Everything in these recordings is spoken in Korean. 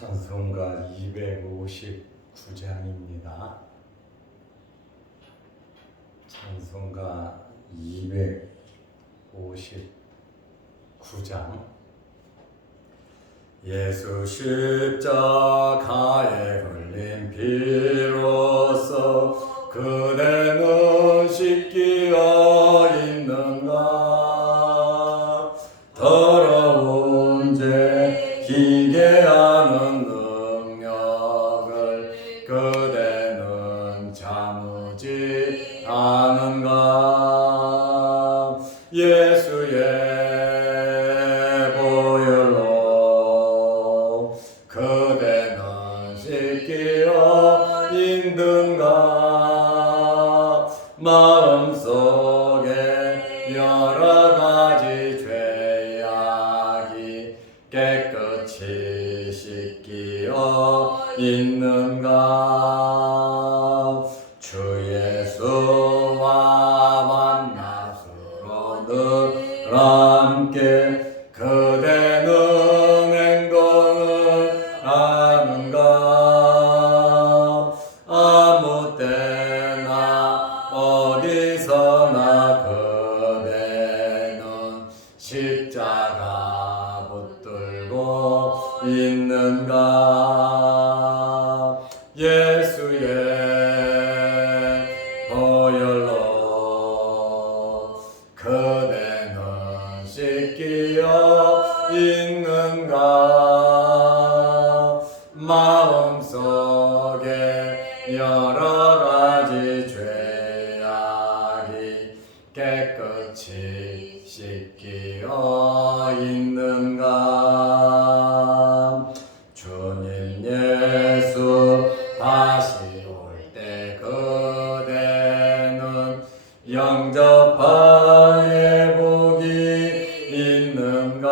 찬송가 259장입니다. 찬송가 259장. 예수 십자가에 흘린 피로써 그대는 씻기어 있는가. 더러운 죄 희게 하는 능력을 그대는 참으지 않은가. 예수의 보혈로 그대는 씻기어 있는가. 마음속에 여러 가지 죄악이 깨끗이 씻기어 있는가. 주 예수와 만나서로 늘 함께 그대는 행동을 하는가. 아무 때나 어디서나 그대는 십자가 붙들고 있는가. 예수의 보혈로 그대는 씻기어 있는가. 마음속에 여러 가지 죄악이 깨끗이 씻기어 있는가. 주님 예수 다시 올 때 그대는 영접할 예복이 있는가.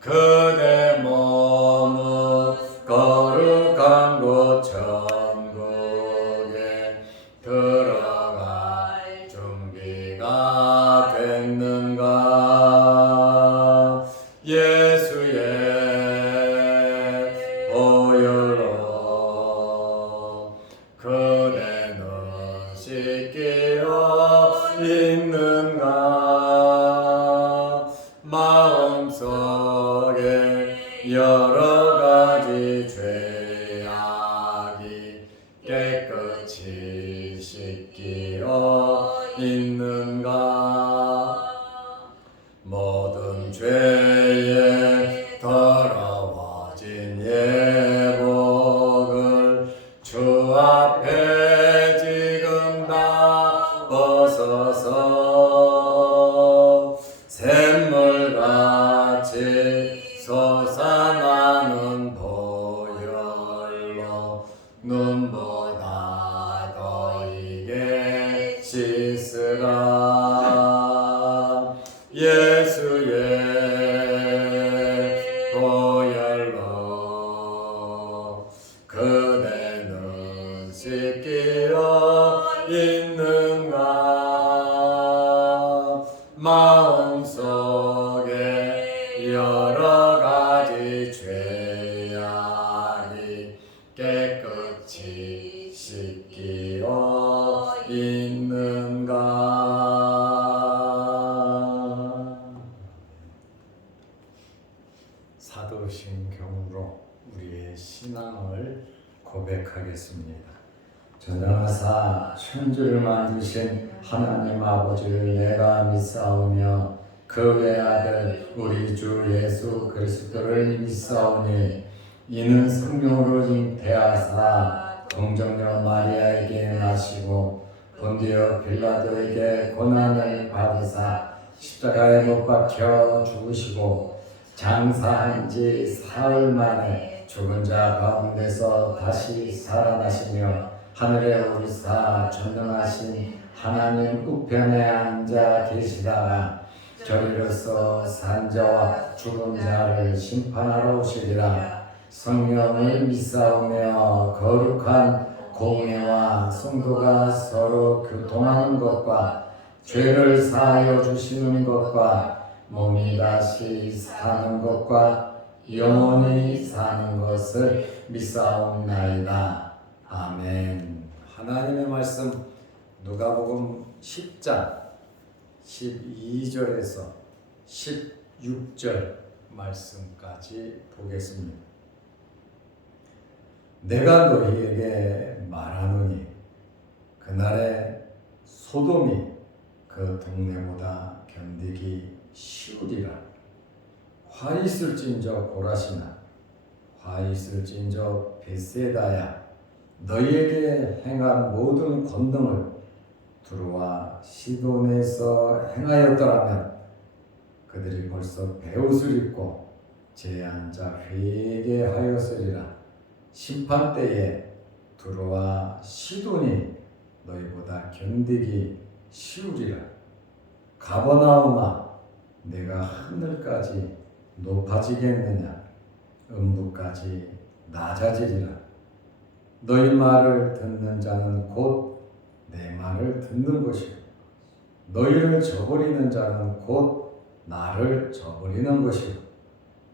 그대 몸은 거룩한 곳 천국에 들어갈 준비가 됐는가. 예수의 보혈로 그대는 씻기어 있는가. 마음속에 여러 가지 죄악이 깨끗이 씻기어 있는가. 모든 죄에 더러워진 예복을 주 앞에 지금 다 벗어서 샘물같이 솟아나는 보혈로 눈보다 더 이게 씻으라. 예수의 보혈로 그대는 씻기어 있는가. 마음속에 여러 가지 죄악이 깨끗이 씻기어 있는가. 사도신경으로 우리의 신앙을 고백하겠습니다. 전능하사 천주를 만드신 하나님 아버지를 내가 믿사오며 그 외아들 우리 주 예수 그리스도를 믿사오니 이는 성령으로 잉태하사 동정녀 마리아에게 나시고 본디오 빌라도에게 고난을 받으사 십자가에 못 박혀 죽으시고 장사한 지 사흘 만에 죽은 자 가운데서 다시 살아나시며 하늘에 오르사 전능하신 하나님 우편에 앉아 계시다가 저리로서 산자와 죽은 자를 심판하러 오시리라. 성령을 믿사오며 거룩한 공회와 성도가 서로 교통하는 것과 죄를 사하여 주시는 것과 몸이 다시 사는 것과 영원히 사는 것을 믿사옵나이다. 아멘. 하나님의 말씀 누가복음 10장 12절에서 16절 말씀까지 보겠습니다. 내가 너희에게 말하노니 그날에 소돔이 그 동네보다 견디기 쉬우리라. 화 있을진저 고라시나 화 있을진저 벳세다야 너희에게 행한 모든 권능을 두루와 시돈에서 행하였더라면 그들이 벌써 베옷을 입고 제에 앉아 회개하였으리라. 심판 때에 두루와 시돈이 너희보다 견디기 쉬우리라. 가버나움아 내가 하늘까지 높아지겠느냐 음부까지 낮아지리라. 너희 말을 듣는 자는 곧 내 말을 듣는 것이요 너희를 저버리는 자는 곧 나를 저버리는 것이요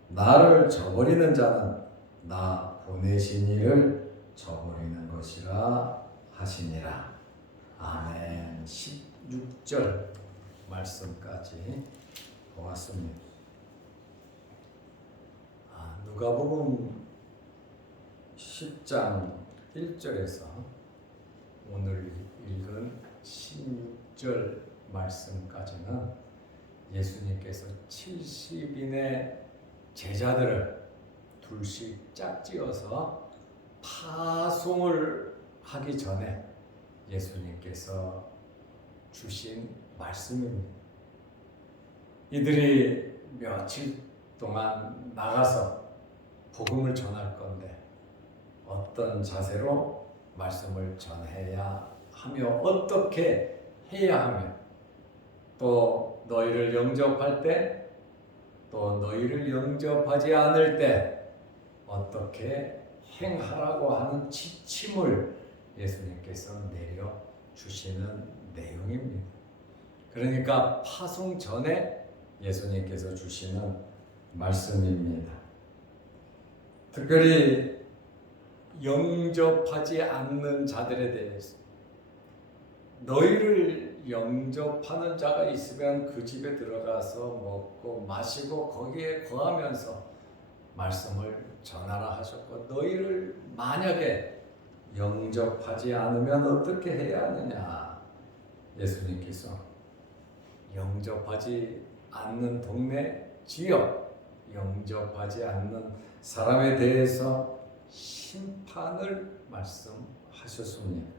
나를 저버리는 자는 나 보내신 이를 저버리는 것이라 하시니라. 아멘. 16절 말씀까지 보았습니다. 누가복음 10장 1절에서 오늘 읽은 16절 말씀까지는 예수님께서 70인의 제자들을 둘씩 짝지어서 파송을 하기 전에 예수님께서 주신 말씀입니다. 이들이 며칠 동안 나가서 복음을 전할 건데 어떤 자세로 말씀을 전해야 하며 어떻게 해야 하며 또 너희를 영접할 때 또 너희를 영접하지 않을 때 어떻게 행하라고 하는 지침을 예수님께서 내려주시는 내용입니다. 그러니까 파송 전에 예수님께서 주시는 말씀입니다. 특별히 영접하지 않는 자들에 대해서 너희를 영접하는 자가 있으면 그 집에 들어가서 먹고 마시고 거기에 거하면서 말씀을 전하라 하셨고 너희를 만약에 영접하지 않으면 어떻게 해야 하느냐. 예수님께서 영접하지 않는 동네 지역 영접하지 않는 사람에 대해서 심판을 말씀하셨습니다.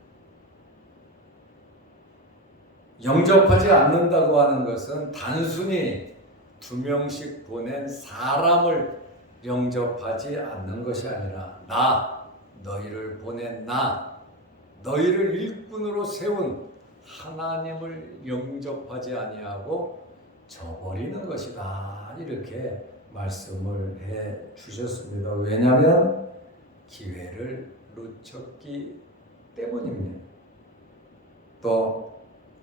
영접하지 않는다고 하는 것은 단순히 2명씩 보낸 사람을 영접하지 않는 것이 아니라 너희를 보낸 너희를 일꾼으로 세운 하나님을 영접하지 아니하고 저버리는 것이다. 이렇게 말씀을 해 주셨습니다. 왜냐하면 기회를 놓쳤기 때문입니다. 또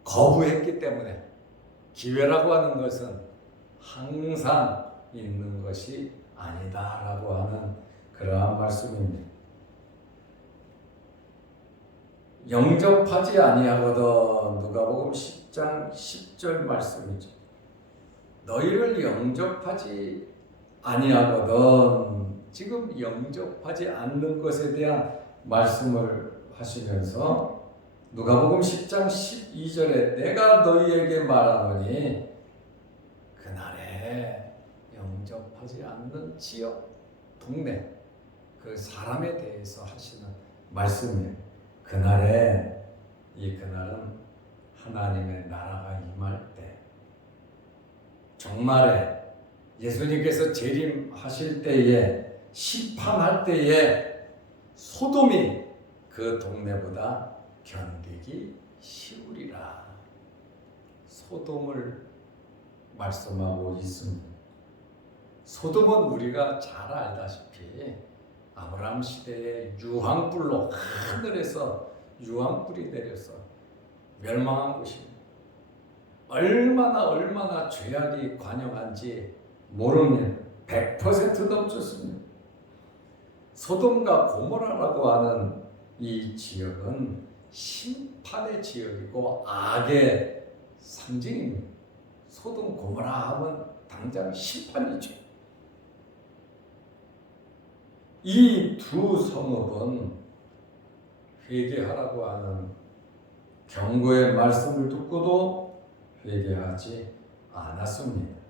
거부했기 때문에. 기회라고 하는 것은 항상 있는 것이 아니다라고 하는 그러한 말씀입니다. 영접하지 아니하거든. 누가복음 10장 10절 말씀이죠. 너희를 영접하지 아니하거든. 지금 영접하지 않는 것에 대한 말씀을 하시면서 누가복음 10장 12절에 내가 너희에게 말하노니 그날에 영접하지 않는 지역, 동네, 그 사람에 대해서 하시는 말씀이에요. 그날은 하나님의 나라가 임할 때, 종말에 예수님께서 재림하실 때에, 심판할 때에 소돔이 그 동네보다 견디기 쉬우리라. 소돔을 말씀하고 있습니다. 소돔은 우리가 잘 알다시피 아브라함 시대에 유황불로 하늘에서 유황불이 내려서 멸망한 곳입니다. 얼마나 죄악이 관영한지 모릅니다. 100% 넘쳤습니다. 소돔과 고모라라고 하는 이 지역은 심판의 지역이고 악의 상징입니다. 소돔 고모라 하면 당장 심판이죠. 이 두 성읍은 회개하라고 하는 경고의 말씀을 듣고도 회개하지 않았습니다.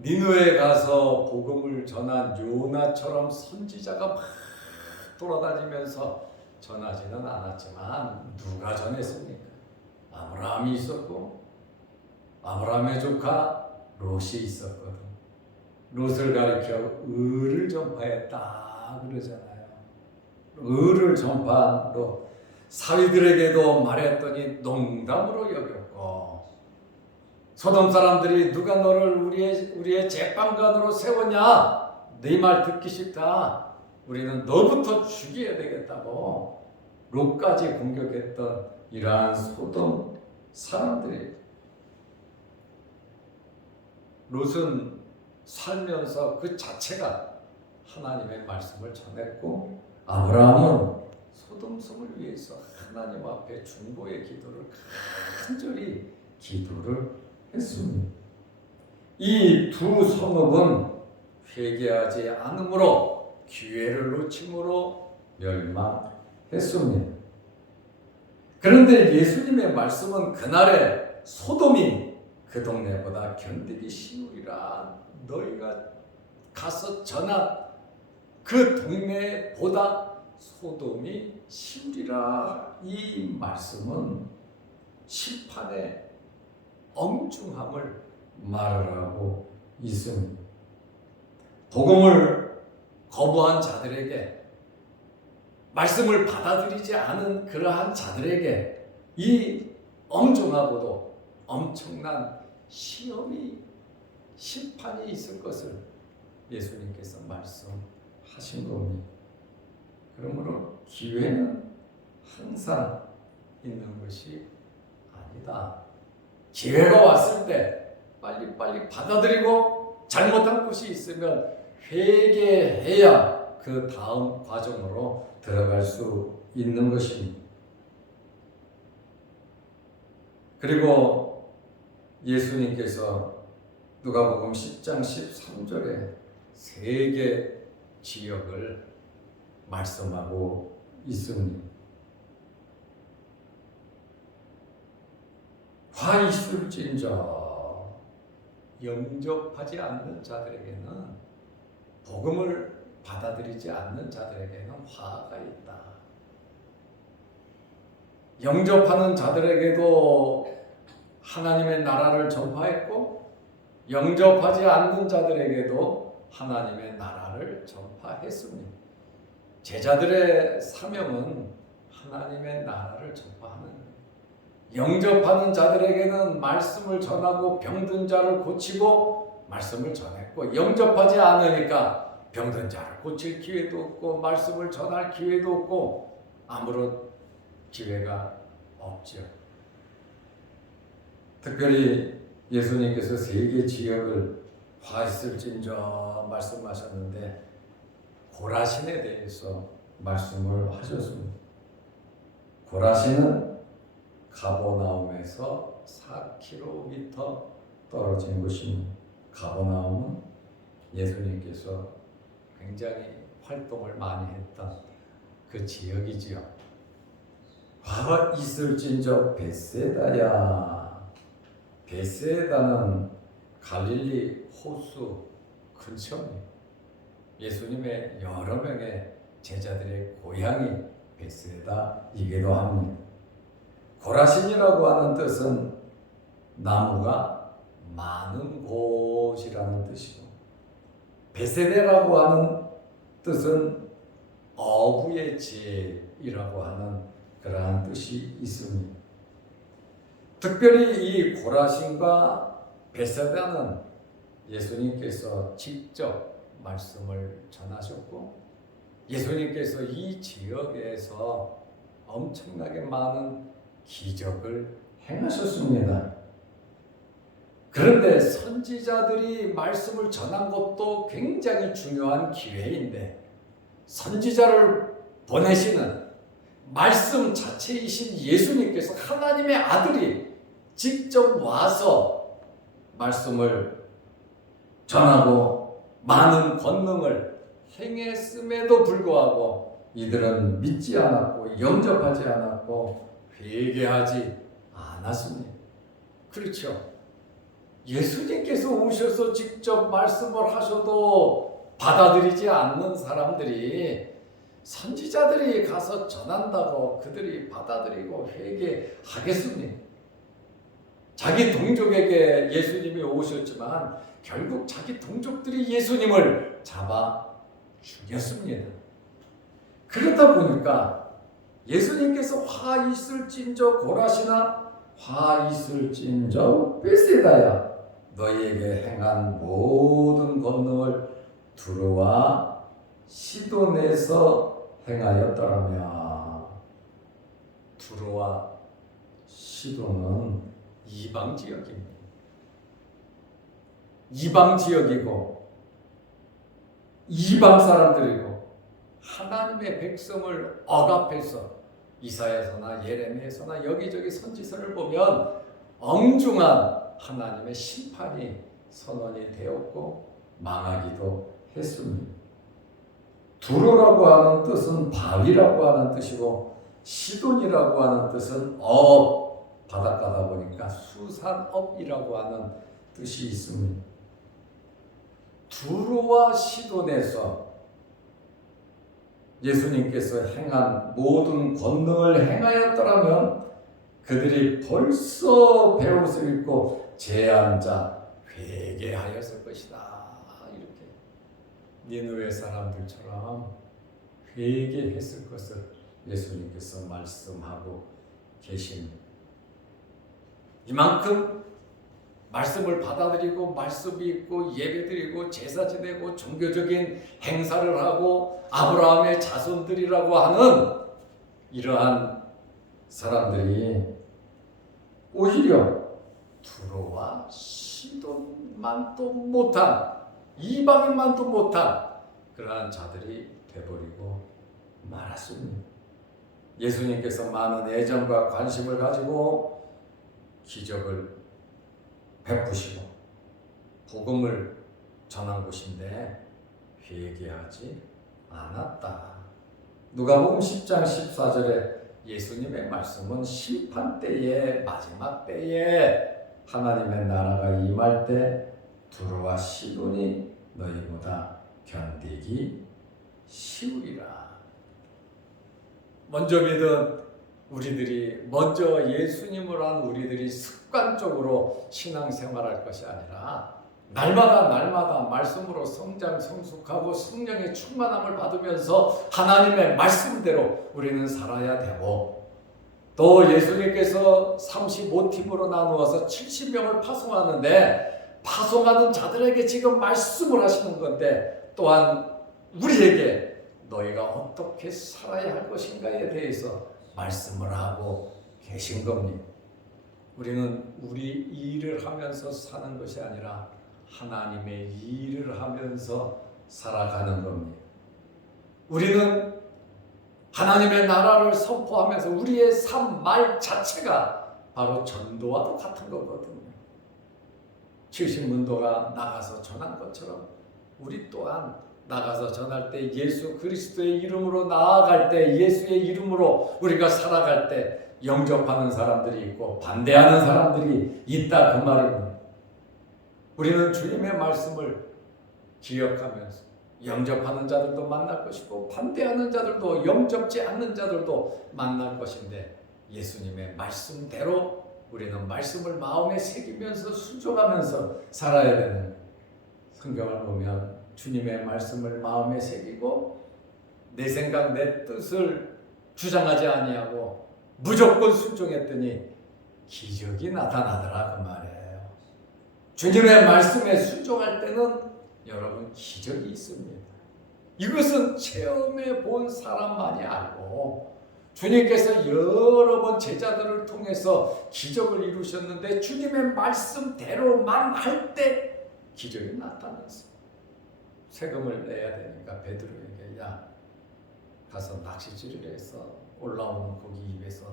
니느웨에 가서 복음을 전한 요나처럼 선지자가 막 돌아다니면서 전하지는 않았지만 누가 전했습니까? 아브라함이 있었고 아브라함의 조카 롯이 있었거든. 롯을 가리켜 의를 전파했다 그러잖아요. 의를 전파한 롯. 사위들에게도 말했더니 농담으로 여겼고, 소돔 사람들이 누가 너를 우리의 재판관으로 세웠냐? 네 말 듣기 싫다. 우리는 너부터 죽여야 되겠다고 롯까지 공격했던 이러한 소돔 사람들이, 롯은 살면서 그 자체가 하나님의 말씀을 전했고, 아브라함은 소돔 성을 위해서 하나님 앞에 중보의 기도를 간절히 기도를 했습니다. 이 두 성읍은 회개하지 않으므로 기회를 놓침으로 멸망했습니다. 그런데 예수님의 말씀은 그날에 소돔이 그 동네보다 견디기 쉬우리라, 너희가 가서 전한 그 동네보다 소돔이 쉬우리라, 이 말씀은 심판의 엄중함을 말하고 있습니다. 복음을 거부한 자들에게, 말씀을 받아들이지 않은 그러한 자들에게 이 엄중하고도 엄청난 시험이, 심판이 있을 것을 예수님께서 말씀하신 겁니다. 그러므로 기회는 항상 있는 것이 아니다. 기회가 왔을 때 빨리 받아들이고, 잘못한 것이 있으면 회개해야 그 다음 과정으로 들어갈 수 있는 것입니다. 그리고 예수님께서 누가복음 10장 13절에 세 개 지역을 말씀하고 있습니다. 화 있을진저, 영접하지 않는 자들에게는, 복음을 받아들이지 않는 자들에게는 화가 있다. 영접하는 자들에게도 하나님의 나라를 전파했고, 영접하지 않는 자들에게도 하나님의 나라를 전파했습니다. 제자들의 사명은 하나님의 나라를 전파하는 거예요. 영접하는 자들에게는 말씀을 전하고 병든 자를 고치고 말씀을 전했고, 영접하지 않으니까 병든 자를 고칠 기회도 없고 말씀을 전할 기회도 없고 아무런 기회가 없죠. 특별히 예수님께서 세계 지역을 화 있을진저 말씀하셨는데, 고라신에 대해서 말씀을 하셨습니다. 고라신은 가버나움에서 4km 떨어진 곳입니다. 가버나움은 예수님께서 굉장히 활동을 많이 했던 그 지역이지요. 화 있을진저 벳세다야. 벳세다는 갈릴리 호수 근처입니다. 예수님의 여러 명의 제자들의 고향이 벳세다이기도 합니다. 고라신이라고 하는 뜻은 나무가 많은 곳이라는 뜻이고, 벳세다라고 하는 뜻은 어부의 집이라고 하는 그러한 뜻이 있습니다. 특별히 이 고라신과 벳세다는 예수님께서 직접 말씀을 전하셨고, 예수님께서 이 지역에서 엄청나게 많은 기적을 행하셨습니다. 그런데 선지자들이 말씀을 전한 것도 굉장히 중요한 기회인데 선지자를 보내시는 말씀 자체이신 예수님께서 하나님의 아들이 직접 와서 말씀을 전하고 많은 권능을 행했음에도 불구하고 이들은 믿지 않았고 영접하지 않았고 회개하지 않았습니다. 그렇죠. 예수님께서 오셔서 직접 말씀을 하셔도 받아들이지 않는 사람들이 선지자들이 가서 전한다고 그들이 받아들이고 회개하겠습니까? 자기 동족에게 예수님이 오셨지만 결국 자기 동족들이 예수님을 잡아 죽였습니다. 그러다 보니까 예수님께서 화 있을진저 고라시나 화 있을진저 베세다야 너희에게 행한 모든 권능을 두루와 시돈에서 행하였더라며. 두루와 시돈은 이방 지역입니다. 이방 지역이고 이방 사람들이고 하나님의 백성을 억압해서 이사야서나 예레미야서나 여기저기 선지서를 보면 엄중한 하나님의 심판이 선언이 되었고 망하기도 했습니다. 두루라고 하는 뜻은 바위라고 하는 뜻이고 시돈이라고 하는 뜻은 바닷가다 보니까 수산업이라고 하는 뜻이 있습니다. 두루와 시돈에서 예수님께서 행한 모든 권능을 행하였더라면 그들이 벌써 베옷을 입고 제앉아 회개하였을 것이다. 이렇게 니느웨 사람들처럼 회개했을 것을 예수님께서 말씀하고 계십니다. 이만큼 말씀을 받아들이고 말씀 읽고 예배드리고 제사 지내고 종교적인 행사를 하고 아브라함의 자손들이라고 하는 이러한 사람들이 오히려 두로와 시돈만도 못한 이방인만도 못한 그러한 자들이 되버리고 말았습니다. 예수님께서 많은 애정과 관심을 가지고 기적을 베푸시고 복음을 전한 곳인데 회개하지 않았다. 누가복음 10장 14절에 예수님의 말씀은 심판 때에 마지막 때에 하나님의 나라가 임할 때 두루와 시돈이 너희보다 견디기 쉬우리라. 먼저 믿은 우리들이 먼저 예수님을 한 우리들이 습관적으로 신앙생활할 것이 아니라 날마다 말씀으로 성장 성숙하고 성령의 충만함을 받으면서 하나님의 말씀대로 우리는 살아야 되고 또 예수님께서 35팀으로 나누어서 70명을 파송하는데 파송하는 자들에게 지금 말씀을 하시는 건데 또한 우리에게 너희가 어떻게 살아야 할 것인가에 대해서 말씀을 하고 계신 겁니다. 우리는 우리 일을 하면서 사는 것이 아니라 하나님의 일을 하면서 살아가는 겁니다. 우리는 하나님의 나라를 선포하면서 우리의 삶 말 자체가 바로 전도와도 같은 거거든요. 70문도가 나가서 전한 것처럼 우리 또한 나가서 전할 때 예수 그리스도의 이름으로 나아갈 때 예수의 이름으로 우리가 살아갈 때 영접하는 사람들이 있고 반대하는 사람들이 있다 그 말입니다. 우리는 주님의 말씀을 기억하면서 영접하는 자들도 만날 것이고 반대하는 자들도 영접지 않는 자들도 만날 것인데 예수님의 말씀대로 우리는 말씀을 마음에 새기면서 순종하면서 살아야 되는 성경을 보면 주님의 말씀을 마음에 새기고 내 생각 내 뜻을 주장하지 아니하고 무조건 순종했더니 기적이 나타나더라 그 말이에요. 주님의 말씀에 순종할 때는 여러분 기적이 있습니다. 이것은 체험해 본 사람만이 알고 주님께서 여러 번 12 제자들을 통해서 기적을 이루셨는데 주님의 말씀대로만 할 때 기적이 나타났어요. 세금을 내야 되니까 베드로에게 야 가서 낚시질을 해서 올라오는 고기 입에서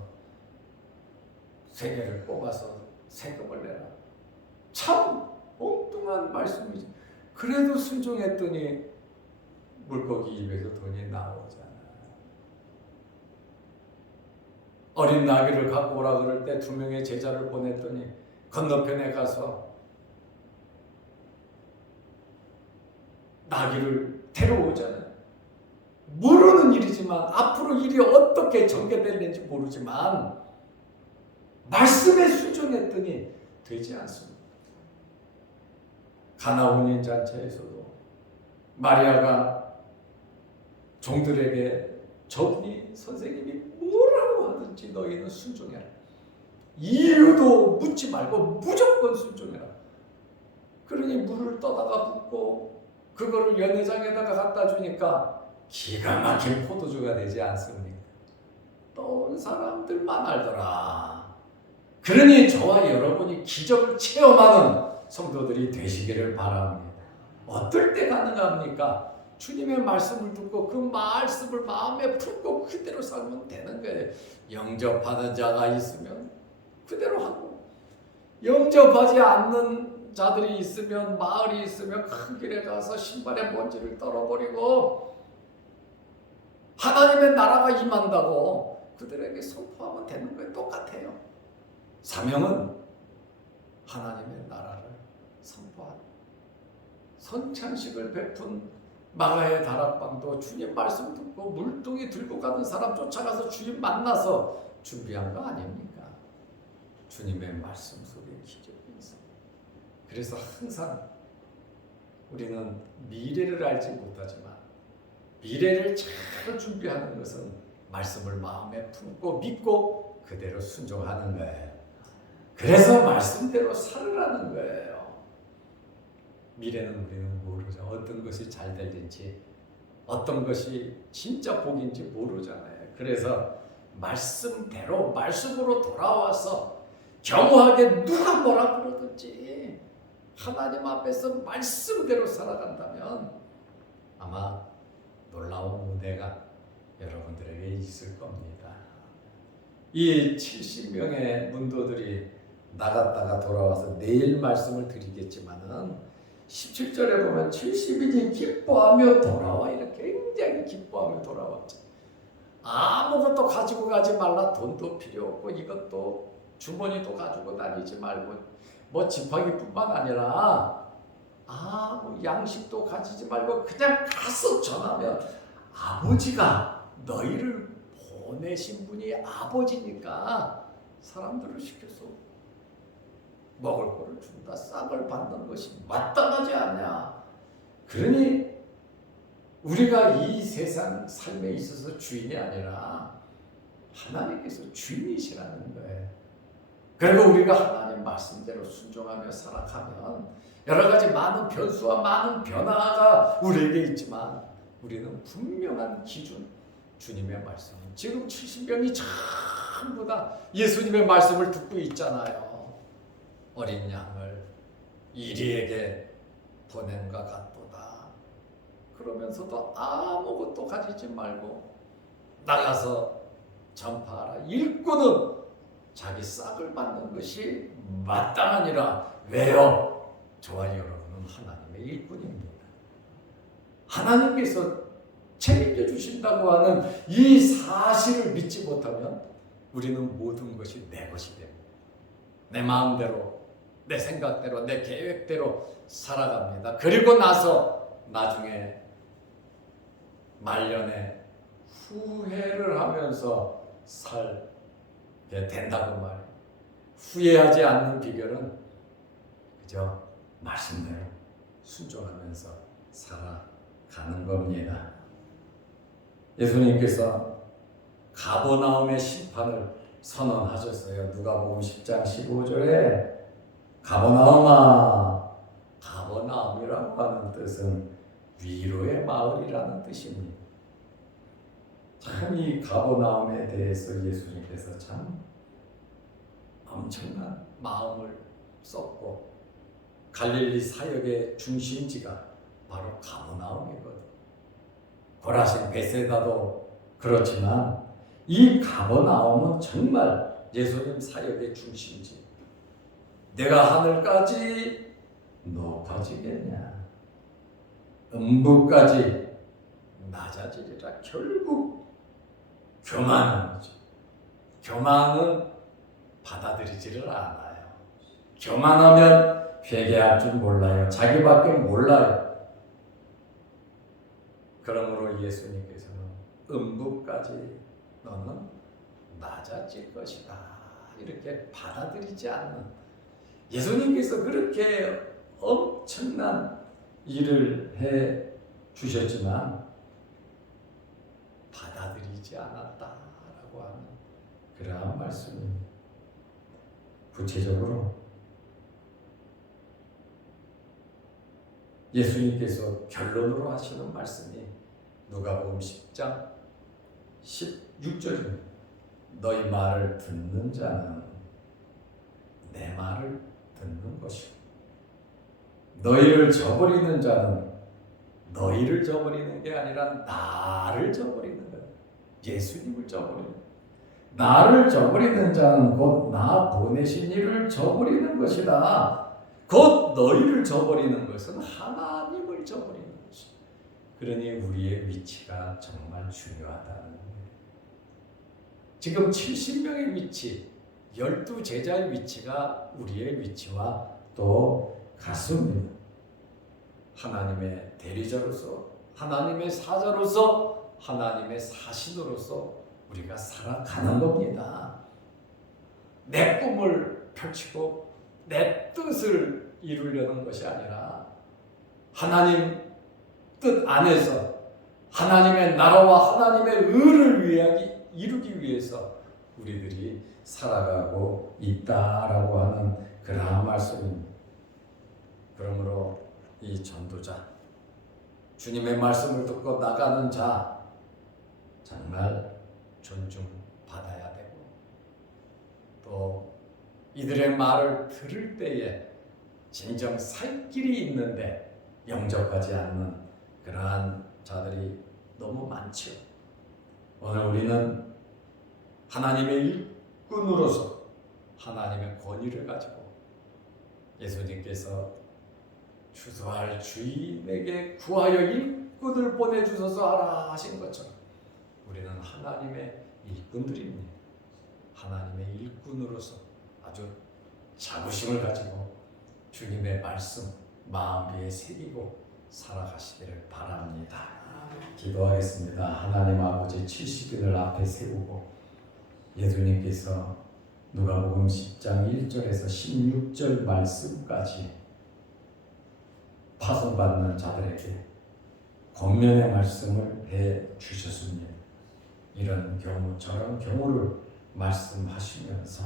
3개를 뽑아서 세금을 내라. 참 엉뚱한 말씀이지. 그래도 순종했더니 물고기 입에서 돈이 나오잖아. 어린 나귀를 갖고 오라 그럴 때 2명의 제자를 보냈더니 건너편에 가서 나귀를 데려오잖아요. 모르는 일이지만 앞으로 일이 어떻게 전개될는지 모르지만 말씀에 순종했더니 되지 않습니다. 가나 혼인 잔치에서도 마리아가 종들에게 저분이 선생님이 뭐라고 하든지 너희는 순종해라. 이유도 묻지 말고 무조건 순종해라. 그러니 물을 떠다가 붓고 그거를 연회장에다가 갖다 주니까 기가 막힌 포도주가 되지 않습니까? 떠온 사람들만 알더라. 그러니 저와 여러분이 기적을 체험하는 성도들이 되시기를 바랍니다. 어떨 때 가능합니까? 주님의 말씀을 듣고 그 말씀을 마음에 품고 그대로 살면 되는 거예요. 영접하는 자가 있으면 그대로 하고, 영접하지 않는 자들이 있으면, 마을이 있으면 큰 길에 가서 신발의 먼지를 떨어버리고 하나님의 나라가 임한다고 그들에게 선포하면 되는 거예요. 똑같아요. 사명은 하나님의 나라를 선포하는, 선창식을 베푼 마가의 다락방도 주님 말씀 듣고 물동이 들고 가는 사람 쫓아가서 주님 만나서 준비한 거 아닙니까? 주님의 말씀 속에 기적이 있습니다. 그래서 항상 우리는 미래를 알지 못하지만 미래를 잘 준비하는 것은 말씀을 마음에 품고 믿고 그대로 순종하는 거예요. 그래서 말씀대로 살으라는 거예요. 미래는 우리는 모르죠. 어떤 것이 잘 될지, 어떤 것이 진짜 복인지 모르잖아요. 그래서 말씀대로, 말씀으로 돌아와서 겸허하게 누가 뭐라 그러든지 하나님 앞에서 말씀대로 살아간다면 아마 놀라운 은혜가 여러분들에게 있을 겁니다. 이 70명의 문도들이 나갔다가 돌아와서 내일 말씀을 드리겠지만은 17절에 보면 70인이 기뻐하며 돌아와, 이렇게 굉장히 기뻐하며 돌아왔죠. 아무것도 가지고 가지 말라. 돈도 필요 없고 이것도 주머니도 가지고 다니지 말고 뭐 지팡이뿐만 아니라 아무 양식도 가지지 말고 그냥 가서 전하면 아버지가 너희를 보내신 분이 아버지니까 사람들을 시켜서 먹을 거를 준다. 싹을 받는 것이 마땅하지 않냐. 그러니 우리가 이 세상 삶에 있어서 주인이 아니라 하나님께서 주인이시라는 거예요. 그리고 우리가 하나님 말씀대로 순종하며 살아가면 여러 가지 많은 변수와 많은 변화가 우리에게 있지만 우리는 분명한 기준, 주님의 말씀. 지금 70명이 전부 다 예수님의 말씀을 듣고 있잖아요. 어린 양을 이리에게 보낸과 같도다. 그러면서도 아무것도 가지지 말고 나가서 전파하라. 일꾼은 자기 싹을 받는 것이 마땅하니라. 왜요? 저와 여러분은 하나님의 일꾼입니다. 하나님께서 책임져 주신다고 하는 이 사실을 믿지 못하면 우리는 모든 것이 내 것이 됩니다. 내 마음대로, 내 생각대로, 내 계획대로 살아갑니다. 그리고 나서 나중에 말년에 후회를 하면서 살게 된다고 말해요. 후회하지 않는 비결은 그저 말씀대로 순종하면서 살아가는 겁니다. 예수님께서 가버나움의 심판을 선언하셨어요. 누가복음 10장 15절에 가버나움아, 가버나움이라고 하는 뜻은 위로의 마을이라는 뜻입니다. 참 이 가버나움에 대해서 예수님께서 참 엄청난 마음을 썼고 갈릴리 사역의 중심지가 바로 가버나움이거든. 고라신 베세다도 그렇지만 이 가버나움은 정말 예수님 사역의 중심지. 내가 하늘까지 높아지겠냐, 음부까지 낮아지리라. 결국 교만은 거죠. 교만은 받아들이지를 않아요. 교만하면 회개할 줄 몰라요. 자기밖에 몰라요. 그러므로 예수님께서는 음부까지 너는 낮아질 것이다, 이렇게 받아들이지 않는, 예수님께서 그렇게 엄청난 일을 해 주셨지만 받아들이지 않았다라고 하는 그러한 말씀입니다. 구체적으로 예수님께서 결론으로 하시는 말씀이 누가복음 10장 16절입니다. 너희 말을 듣는 자는 내 말을 듣는 것이고, 너희를 저버리는 자는 너희를 저버리는 게 아니라 나를 저버리는 거예요. 예수님을 저버리는, 나를 저버리는 자는 곧 나 보내신 이를 저버리는 것이다. 곧 너희를 저버리는 것은 하나님을 저버리는 것이다. 그러니 우리의 위치가 정말 중요하다는 거예요. 지금 70명의 위치, 12제자의 위치가 우리의 위치와 또 같습니다. 하나님의 대리자로서, 하나님의 사자로서, 하나님의 사신으로서 우리가 살아가는 겁니다. 내 꿈을 펼치고 내 뜻을 이루려는 것이 아니라 하나님 뜻 안에서 하나님의 나라와 하나님의 의를 이루기 위해서 우리들이 살아가고 있다라고 하는 그러한 말씀입니다. 그러므로 이 전도자, 주님의 말씀을 듣고 나가는 자 정말 존중받아야 되고, 또 이들의 말을 들을 때에 진정 살 길이 있는데 영접하지 않는 그러한 자들이 너무 많죠. 오늘 우리는 하나님의 일꾼으로서 하나님의 권위를 가지고 예수님께서 추수할 주인에게 구하여 일꾼을 보내주소서 하라 하신 것처럼 우리는 하나님의 일꾼들입니다. 하나님의 일꾼으로서 아주 자부심을 가지고 주님의 말씀 마음에 새기고 살아가시기를 바랍니다. 기도하겠습니다. 하나님 아버지, 70인을 앞에 세우고 예수님께서 누가복음 10장 1절에서 16절 말씀까지 파송받는 자들에게 권면의 말씀을 해 주셨습니다. 이런 경우 저런 경우를 말씀하시면서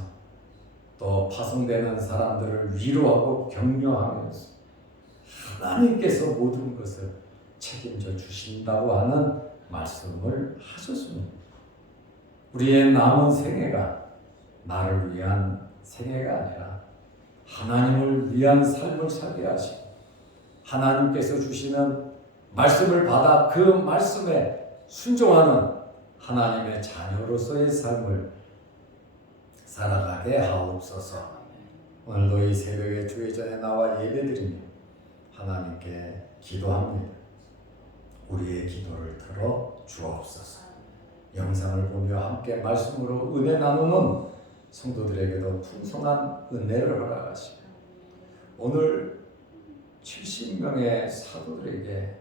또 파송되는 사람들을 위로하고 격려하면서 하나님께서 모든 것을 책임져 주신다고 하는 말씀을 하셨습니다. 우리의 남은 생애가 나를 위한 생애가 아니라 하나님을 위한 삶을 살게 하시고, 하나님께서 주시는 말씀을 받아 그 말씀에 순종하는 하나님의 자녀로서의 삶을 살아가게 하옵소서. 오늘도 이 새벽에 주의 전에 나와 예배드리며 하나님께 기도합니다. 우리의 기도를 들어 주옵소서. 영상을 보며 함께 말씀으로 은혜 나누는 성도들에게도 풍성한 은혜를 허락하시고, 오늘 70명의 사도들에게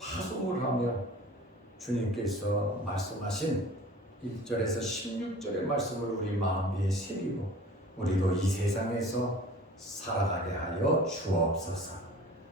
파송을 하며 주님께서 말씀하신 1절에서 16절의 말씀을 우리 마음 위에 새기고 우리도 이 세상에서 살아가게 하여 주옵소서.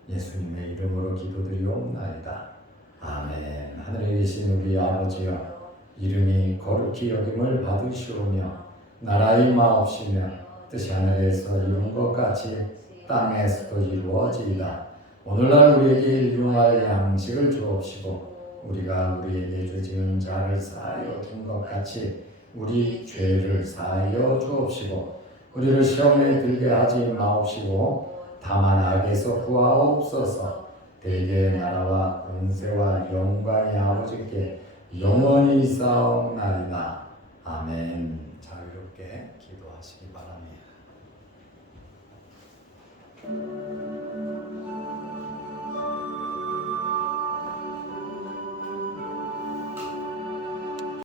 예수님의 이름으로 기도드리옵나이다. 아멘. 하늘에 계신 우리 아버지여, 이름이 거룩히 여김을 받으시오며 나라의 마옵시며 뜻이 하늘에서 이룬 것 같이 땅에서도 이루어지이다. 오늘날 우리에게 일용할 양식을 주옵시고 우리가 우리에게 죄 지은 자를 사하여 준 것 같이 우리 죄를 사하여 주옵시고 우리를 시험에 들게 하지 마옵시고 다만 악에서 구하옵소서. 대개의 나라와 권세와 영광이 아버지께 영원히 있사옵나이다. 아멘. 자유롭게 기도하시기 바랍니다.